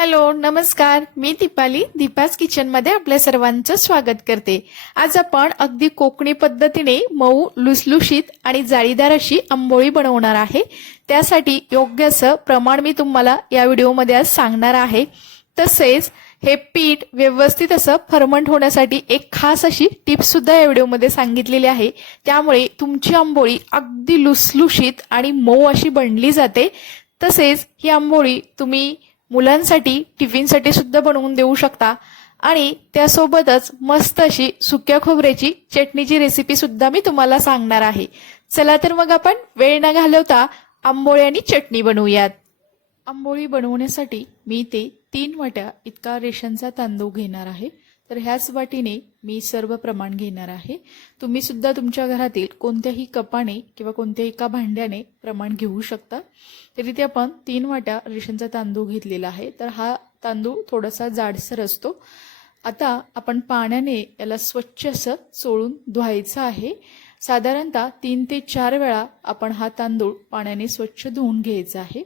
Hello नमस्कार. मी दीपाली दीपास किचनमध्ये आपल्या सर्वांचं स्वागत करते. आज आपण अगदी कोकणी पद्धतीने मऊ लुसलुशीत आणि जाळीदार अशी आंबोळी बनवणार आहे. त्यासाठी योग्य असं प्रमाण मी तुम्हाला या व्हिडिओमध्ये आज सांगणार आहे. तसेच हे पीठ व्यवस्थित असं फर्मंट होण्यासाठी एक खास अशी टिप्स सुद्धा या व्हिडिओमध्ये सांगितलेली आहे. त्यामुळे तुमची आंबोळी अगदी लुसलुशीत आणि मऊ अशी बनली जाते. तसेच ही आंबोळी तुम्ही मुलांसाठी टिफिनसाठी सुद्धा बनवून देऊ शकता. आणि त्यासोबतच मस्त अशी सुक्या खोबऱ्याची चटणीची रेसिपी सुद्धा मी तुम्हाला सांगणार आहे. चला तर मग आपण वेळ न घालवता आंबोळी आणि चटणी बनवूयात. आंबोळी बनवण्यासाठी मी ते तीन वाट्या इतका रेशनचा तांदूळ घेणार आहे. तर ह्याच वाटीने मी सर्व प्रमाण घेणार आहे. तुम्ही सुद्धा तुमच्या घरातील कोणत्याही कपाने किंवा कोणत्याही एका भांड्याने प्रमाण घेऊ शकता. तर इथे आपण तीन वाट्या रेशनचा तांदूळ घेतलेला आहे. तर हा तांदूळ थोडासा जाडसर असतो. आता आपण पाण्याने याला स्वच्छ असं चोळून धुवायचं आहे. साधारणतः तीन ते चार वेळा आपण हा तांदूळ पाण्याने स्वच्छ धुवून घ्यायचा आहे.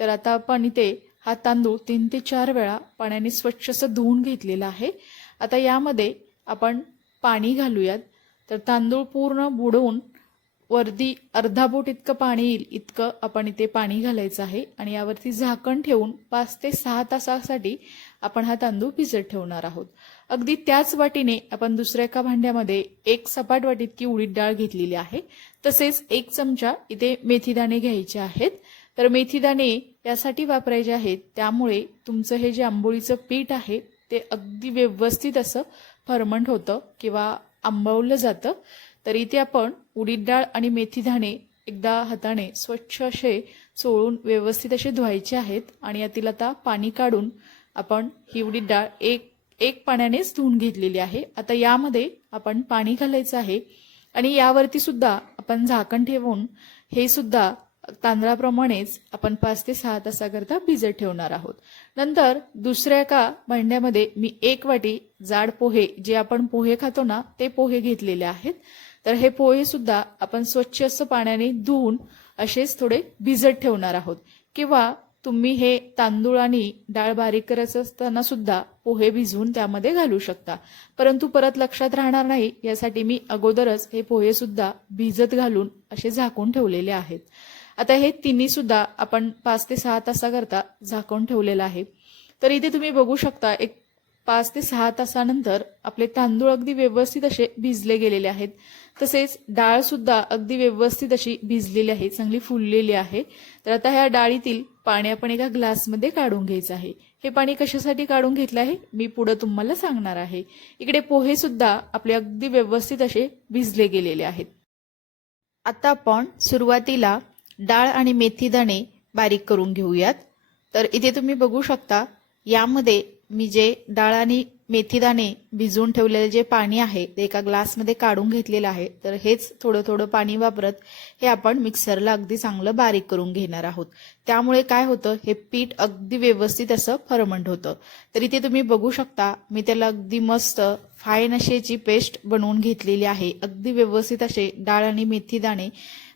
तर आता आपण इथे हा तांदूळ तीन ते चार वेळा पाण्याने स्वच्छ असं धुवून घेतलेला आहे. आता यामध्ये आपण पाणी घालूयात. तर तांदूळ पूर्ण बुडवून वरती अर्धा बोट इतकं पाणी येईल इतकं आपण इथे पाणी घालायचं आहे. आणि यावरती झाकण ठेवून पाच ते सहा तासासाठी आपण हा तांदूळ भिजत ठेवणार आहोत. अगदी त्याच वाटीने आपण दुसऱ्या एका भांड्यामध्ये एक सपाट वाटी इतकी उडीद डाळ घेतलेली आहे. तसेच एक चमचा इथे मेथीदाणे घ्यायचे आहेत. तर मेथीदाणे यासाठी वापरायचे आहेत. त्यामुळे तुमचं हे जे आंबोळीचं पीठ आहे ते अगदी व्यवस्थित असं फर्मंट होतं किंवा आंबवलं जातं. तर इथे आपण उडीद डाळ आणि मेथी दाणे एकदा हाताने स्वच्छ असे चोळून व्यवस्थित असे धुवायचे आहेत आणि यातील आता पाणी काढून आपण ही उडीद डाळ एक एक पाण्यानेच धुवून घेतलेली आहे. आता यामध्ये आपण पाणी घालायचं आहे आणि यावरती सुद्धा आपण झाकण ठेवून हे सुद्धा तांदळाप्रमाणेच आपण पाच ते सहा तासाकरता भिजत ठेवणार आहोत. नंतर दुसऱ्या एका भांड्यामध्ये मी एक वाटी जाड पोहे जे आपण पोहे खातो ना ते पोहे घेतलेले आहेत. तर हे पोहे सुद्धा आपण स्वच्छ असं पाण्याने धुवून असेच थोडे भिजत ठेवणार आहोत. किंवा तुम्ही हे तांदूळ आणि डाळ बारीक करायचं असताना सुद्धा पोहे भिजवून त्यामध्ये घालू शकता. परंतु परत लक्षात राहणार नाही यासाठी मी अगोदरच हे पोहे सुद्धा भिजत घालून असे झाकून ठेवलेले आहेत. आता हे तिन्ही सुद्धा आपण पाच ते सहा तासाकरता झाकून ठेवलेलं आहे. तर इथे तुम्ही बघू शकता एक पाच ते सहा तासानंतर आपले तांदूळ अगदी व्यवस्थित असे भिजले गेलेले आहेत. तसेच डाळ सुद्धा अगदी व्यवस्थित अशी भिजलेली आहे चांगली फुललेली आहे. तर आता ह्या डाळीतील पाणी आपण एका ग्लासमध्ये काढून घ्यायचं आहे. हे पाणी कशासाठी काढून घेतलं आहे? मी पुढे तुम्हाला सांगणार आहे. इकडे पोहे सुद्धा आपले अगदी व्यवस्थित असे भिजले गेलेले आहेत. आता आपण सुरुवातीला डाळ आणि मेथी दाणे बारीक करून घेऊयात. तर इथे तुम्ही बघू शकता यामध्ये मी जे डाळ आणि मेथी दाणे भिजवून ठेवलेले जे पाणी आहे ते एका ग्लासमध्ये काढून घेतलेलं आहे. तर हेच थोडं थोडं पाणी वापरत हे आपण मिक्सरला अगदी चांगलं बारीक करून घेणार आहोत. त्यामुळे काय होतं हे पीठ अगदी व्यवस्थित असं फर्मंट होतं. तर इथे तुम्ही बघू शकता मी त्याला अगदी मस्त फाईन अशी पेस्ट बनवून घेतलेली आहे. अगदी व्यवस्थित असे डाळ आणि मेथी दाणे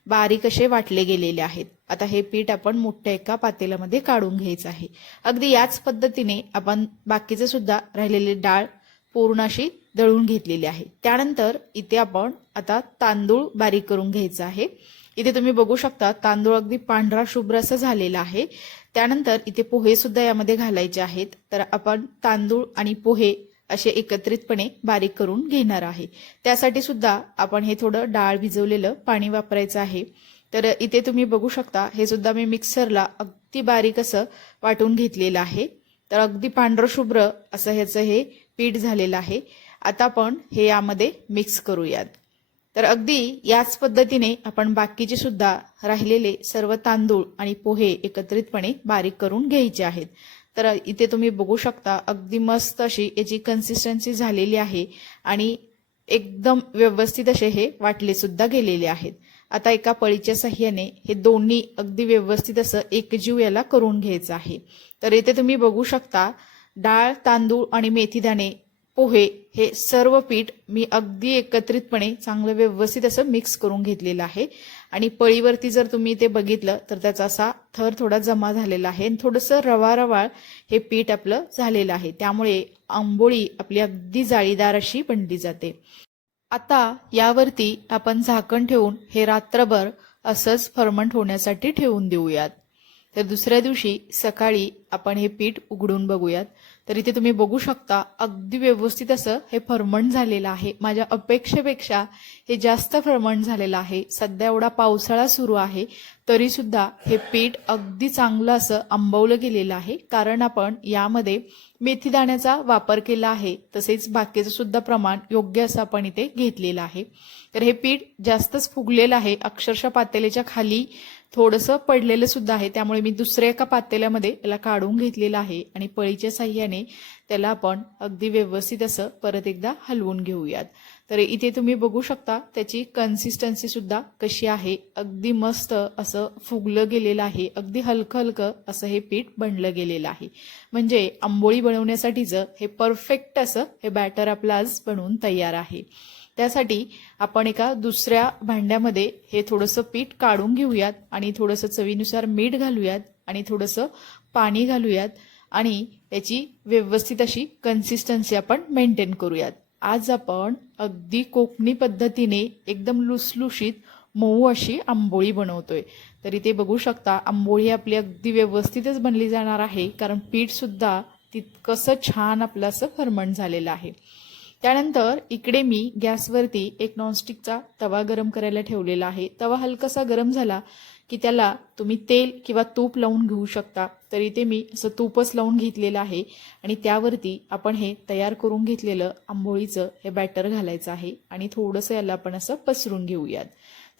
बारीक असे वाटले गेलेले आहेत. आता हे पीठ आपण मोठ्या एका पातेल्यामध्ये काढून घ्यायचं आहे. अगदी याच पद्धतीने आपण बाकीचे सुद्धा राहिलेले डाळ पूर्ण अशी दळून घेतलेली आहे. त्यानंतर इथे आपण आता तांदूळ बारीक करून घ्यायचा आहे. इथे तुम्ही बघू शकता तांदूळ अगदी पांढरा शुभ्र असं झालेला आहे. त्यानंतर इथे पोहे सुद्धा यामध्ये घालायचे आहेत. तर आपण तांदूळ आणि पोहे असे एकत्रितपणे बारीक करून घेणार आहे. त्यासाठी सुद्धा आपण हे थोडं डाळ भिजवलेलं पाणी वापरायचं आहे. तर इथे तुम्ही बघू शकता हे सुद्धा मी मिक्सरला अगदी बारीक असं वाटून घेतलेलं आहे. तर अगदी पांढरं शुभ्र असं ह्याचं हे पीठ झालेलं आहे. आता आपण हे यामध्ये मिक्स करूयात. तर अगदी याच पद्धतीने आपण बाकीचे सुद्धा राहिलेले सर्व तांदूळ आणि पोहे एकत्रितपणे बारीक करून घ्यायचे आहेत. तर इथे तुम्ही बघू शकता अगदी मस्त अशी याची कन्सिस्टन्सी झालेली आहे आणि एकदम व्यवस्थित असे हे वाटले सुद्धा गेलेले आहेत. आता एका पळीच्या साह्याने हे दोन्ही अगदी व्यवस्थित असं एकजीव याला करून घ्यायचं आहे. तर इथे तुम्ही बघू शकता डाळ तांदूळ आणि मेथीदाणे पोहे हे सर्व पीठ मी अगदी एकत्रितपणे चांगलं व्यवस्थित असं मिक्स करून घेतलेलं आहे. आणि पळीवरती जर तुम्ही ते बघितलं तर त्याचा असा थर थोडा जमा झालेला आहे आणि थोडंसं रवा रवाळ हे पीठ आपलं झालेलं आहे. त्यामुळे आंबोळी आपली अगदी जाळीदार अशी बनली जाते. आता यावरती आपण झाकण ठेवून हे रात्रभर असंच फर्मंट होण्यासाठी ठेवून देऊयात. तर दुसऱ्या दिवशी सकाळी आपण हे पीठ उघडून बघूयात. तर इथे तुम्ही बघू शकता. अगदी व्यवस्थित असं हे फरमण झालेलं आहे. माझ्या अपेक्षेपेक्षा हे जास्त फरमण झालेलं आहे. सध्या एवढा पावसाळा सुरू आहे तरी सुद्धा हे पीठ अगदी चांगलं असं आंबवलं गेलेलं आहे. कारण आपण यामध्ये मेथी दाण्याचा वापर केला आहे. तसेच बाकीचं सुद्धा प्रमाण योग्य असं आपण इथे घेतलेलं आहे. तर हे पीठ जास्तच फुगलेलं आहे. अक्षरशः पातेल्याच्या खाली थोडंसं पडलेलं सुद्धा आहे. त्यामुळे मी दुसऱ्या एका पातेल्यामध्ये याला काढून घेतलेलं आहे आणि पळीच्या साह्याने त्याला आपण अगदी व्यवस्थित असं परत एकदा हलवून घेऊयात. तर इथे तुम्ही बघू शकता त्याची कन्सिस्टन्सी सुद्धा कशी आहे. अगदी मस्त असं फुगलं गेलेलं आहे. अगदी हलकं हलकं असं हे पीठ बनलं गेलेलं आहे. म्हणजे आंबोळी बनवण्यासाठीचं हे परफेक्ट असं हे बॅटर आपलं आज बनवून तयार आहे. त्यासाठी आपण एका दुसऱ्या भांड्यामध्ये हे थोडंसं पीठ काढून घेऊयात आणि थोडंसं चवीनुसार मीठ घालूयात आणि थोडंसं पाणी घालूयात आणि याची व्यवस्थित अशी कन्सिस्टन्सी आपण मेंटेन करूयात. आज आपण अगदी कोकणी पद्धतीने एकदम लुसलुशीत मऊ अशी आंबोळी बनवतोय. तरी ते बघू शकता आंबोळी आपली अगदी व्यवस्थितच बनली जाणार आहे कारण पीठसुद्धा तितकंसं छान आपलं असं फर्मंट झालेलं आहे. त्यानंतर इकडे मी गॅसवरती एक नॉनस्टिकचा तवा गरम करायला ठेवलेला आहे. तवा हलकासा गरम झाला की त्याला तुम्ही तेल किंवा तूप लावून घेऊ शकता. तर इथे मी असं तूपच लावून घेतलेलं आहे आणि त्यावरती आपण हे तयार करून घेतलेलं आंबोळीचं हे बॅटर घालायचं आहे आणि थोडंसं याला आपण असं पसरून घेऊयात.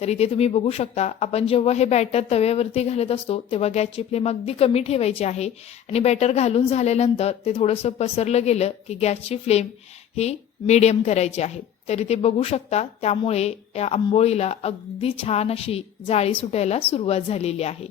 तर इथे तुम्ही बघू शकता. आपण जेव्हा हे बॅटर तव्यावरती घालत असतो तेव्हा गॅसची फ्लेम अगदी कमी ठेवायची आहे आणि बॅटर घालून झाल्यानंतर ते थोडंसं पसरलं गेलं की गॅसची फ्लेम ही मीडियम करायची आहे. तरी ते बघू शकता त्यामुळे या आंबोळीला अगदी छान अशी जाळी सुटायला सुरुवात झालेली आहे.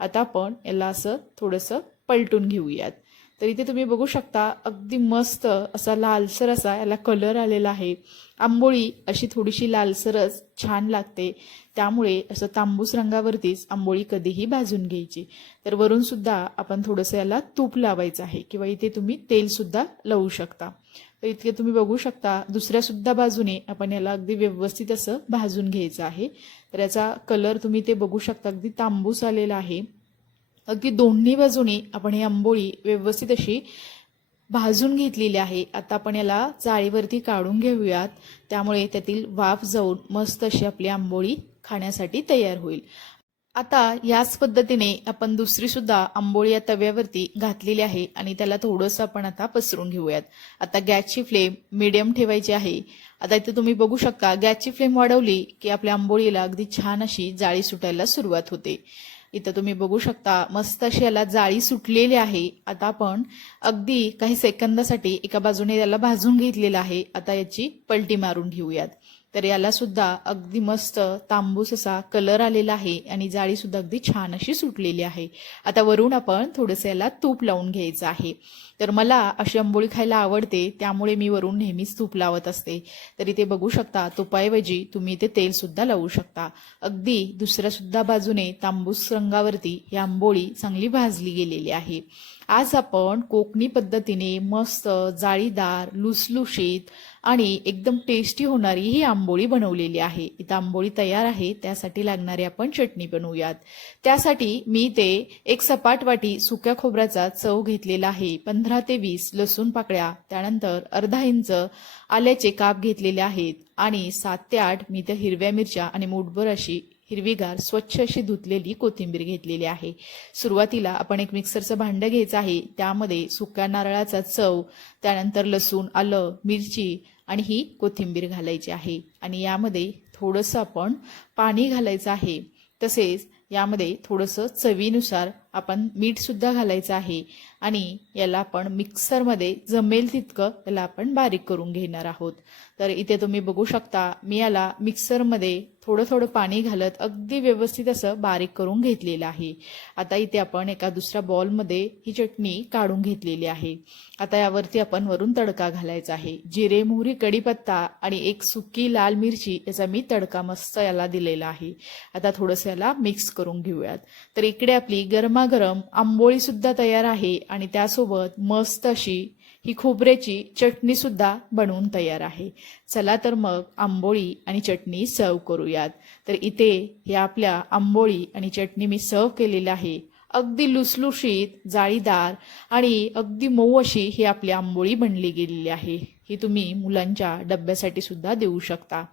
आता आपण याला असं थोडंसं पलटून घेऊयात. तर इथे तुम्ही बघू शकता अगदी मस्त असा लालसर असा याला कलर आलेला आहे. आंबोळी अशी थोडीशी लालसरच छान लागते. त्यामुळे असं तांबूस रंगावरतीच आंबोळी कधीही भाजून घ्यायची. तर वरून सुद्धा आपण थोडंसं याला तूप लावायचं आहे किंवा इथे तुम्ही तेलसुद्धा लावू शकता. तर इतके तुम्ही बघू शकता दुसऱ्या सुद्धा बाजूने आपण याला अगदी व्यवस्थित असं भाजून घ्यायचं आहे. तर याचा कलर तुम्ही ते बघू शकता अगदी तांबूस आलेला आहे. अगदी दोन्ही बाजूनी आपण ही आंबोळी व्यवस्थित अशी भाजून घेतलेली आहे. आता आपण याला जाळीवरती काढून घेऊयात. त्यामुळे त्यातील वाफ जाऊन मस्त अशी आपली आंबोळी खाण्यासाठी तयार होईल. आता याच पद्धतीने आपण दुसरी सुद्धा आंबोळी या तव्यावरती घातलेली आहे आणि त्याला थोडंसं आपण आता पसरून घेऊयात. आता गॅसची फ्लेम मिडियम ठेवायची आहे. आता इथे तुम्ही बघू शकता गॅसची फ्लेम वाढवली की आपल्या आंबोळीला अगदी छान अशी जाळी सुटायला सुरुवात होते. इथं तुम्ही बघू शकता मस्त अशी याला जाळी सुटलेली आहे. आता आपण अगदी काही सेकंदासाठी एका बाजूने याला भाजून घेतलेलं आहे. आता याची पलटी मारून घेऊयात. तर याला सुद्धा अगदी मस्त तांबूस असा कलर आलेला आहे आणि जाळी सुद्धा अगदी छान अशी सुटलेली आहे. आता वरून आपण थोडंसं याला तूप लावून घ्यायचं आहे. तर मला अशी आंबोळी खायला आवडते त्यामुळे मी वरून नेहमीच तूप लावत असते. तर इथे बघू शकता तुपाऐवजी तुम्ही इथे तेल सुद्धा लावू शकता. अगदी दुसऱ्या सुद्धा बाजूने तांबूस रंगावरती ही आंबोळी चांगली भाजली गेलेली आहे. आज आपण कोकणी पद्धतीने मस्त जाळीदार लुसलुशीत आणि एकदम टेस्टी होणारी ही आंबोळी बनवलेली आहे. इथं आंबोळी तयार आहे. त्यासाठी लागणारी आपण चटणी बनवूयात. त्यासाठी मी ते एक सपाट वाटी सुक्या खोबऱ्याचा चव घेतलेला आहे. पंधरा ते वीस लसूण पाकळ्या त्यानंतर अर्धा इंच आल्याचे काप घेतलेले आहेत आणि सात ते आठ मी त्या हिरव्या मिरच्या आणि मूठभर अशी हिरवीगार स्वच्छ अशी धुतलेली कोथिंबीर घेतलेली आहे. सुरुवातीला आपण एक मिक्सरचं भांडं घ्यायचं आहे. त्यामध्ये सुक्या नारळाचा चव त्यानंतर लसूण आलं मिरची आणि ही कोथिंबीर घालायची आहे. आणि यामध्ये थोडंसं आपण पाणी घालायचं आहे. तसेच यामध्ये थोडंसं चवीनुसार आपण मीठसुद्धा घालायचं आहे. आणि याला आपण मिक्सरमध्ये जमेल तितकं याला आपण बारीक करून घेणार आहोत. तर इथे तुम्ही बघू शकता मी याला मिक्सरमध्ये थोडं थोडं पाणी घालत अगदी व्यवस्थित असं बारीक करून घेतलेलं आहे. आता इथे आपण एका दुसऱ्या बॉलमध्ये ही चटणी काढून घेतलेली आहे. आता यावरती आपण वरून तडका घालायचा आहे. जिरे मोहरी कढीपत्ता आणि एक सुकी लाल मिरची याचा मी तडका मस्त याला दिलेला आहे. आता थोडंसं याला मिक्स करून घेऊयात. तर इकडे आपली गरमागरम आंबोळीसुद्धा तयार आहे आणि त्यासोबत मस्त अशी ही खोबऱ्याची चटणीसुद्धा बनवून तयार आहे. चला तर मग आंबोळी आणि चटणी सर्व करूयात. तर इथे हे आपल्या आंबोळी आणि चटणी मी सर्व केलेलं आहे. अगदी लुसलुशीत जाळीदार आणि अगदी मऊ अशी ही आपली आंबोळी बनली गेलेली आहे. ही तुम्ही मुलांच्या डब्यासाठी सुद्धा देऊ शकता.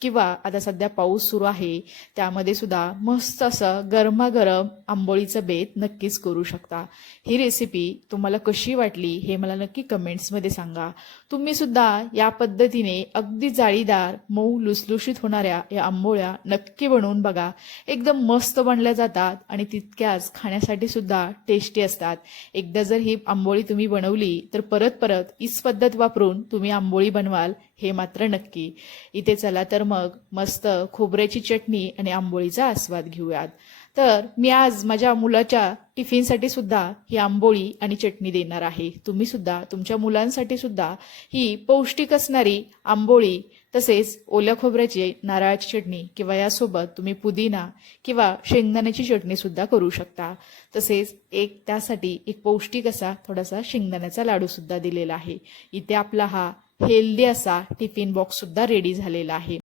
किंवा आता सध्या पाऊस सुरू आहे त्यामध्ये सुद्धा मस्त असं गरमागरम आंबोळीचं बेत नक्कीच करू शकता. ही रेसिपी तुम्हाला कशी वाटली हे मला नक्की कमेंट्समध्ये सांगा. तुम्ही सुद्धा या पद्धतीने अगदी जाळीदार मऊ लुसलुशीत होणाऱ्या या आंबोळ्या नक्की बनवून बघा. एकदम मस्त बनल्या जातात आणि तितक्याच खाण्यासाठी सुद्धा टेस्टी असतात. एकदा जर ही आंबोळी तुम्ही बनवली तर परत परत हीच पद्धत वापरून तुम्ही आंबोळी बनवाल हे मात्र नक्की. इथे चला तर मग मस्त खोबऱ्याची चटणी आणि आंबोळीचा आस्वाद घेऊयात. तर मी आज माझ्या मुलाच्या टिफिनसाठी सुद्धा ही आंबोळी आणि चटणी देणार आहे. तुम्ही सुद्धा तुमच्या मुलांसाठी सुद्धा ही पौष्टिक असणारी आंबोळी तसेच ओल्या खोबऱ्याची नारळाची चटणी किंवा यासोबत तुम्ही पुदिना किंवा शेंगदाण्याची चटणी सुद्धा करू शकता. तसेच एक त्यासाठी एक पौष्टिक असा थोडासा शेंगदाण्याचा लाडू सुद्धा दिलेला आहे. इथे आपला हा हेल्दी असा टिफिन बॉक्स सुद्धा रेडी झालेला आहे.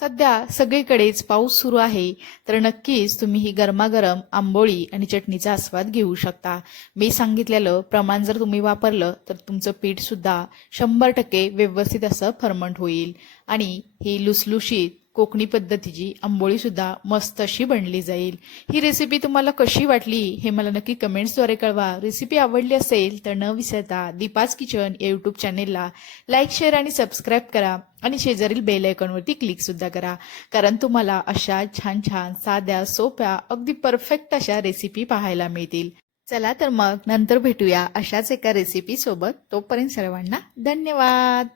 सध्या सगळीकडेच पाऊस सुरू आहे तर नक्कीच तुम्ही ही गरमागरम आंबोळी आणि चटणीचा आस्वाद घेऊ शकता. मी सांगितलेलं प्रमाण जर तुम्ही वापरलं तर तुमचं पीठ सुद्धा शंभर टक्के व्यवस्थित असं फर्मंट होईल. आणि ही लुसलुशीत कोकणी पद्धतीची आंबोळी सुद्धा मस्त अशी बनली जाईल. ही रेसिपी तुम्हाला कशी वाटली हे मला नक्की कमेंट्सद्वारे कळवा. रेसिपी आवडली असेल तर न विसरता दीपाज किचन या यूट्यूब चॅनेलला लाईक शेअर आणि सबस्क्राईब करा आणि शेजारील बेल आयकॉनवरती क्लिक सुद्धा करा. कारण तुम्हाला अशा छान छान साध्या सोप्या अगदी परफेक्ट अशा रेसिपी पाहायला मिळतील. चला तर मग नंतर भेटूया अशाच एका रेसिपी सोबत. तोपर्यंत सर्वांना धन्यवाद.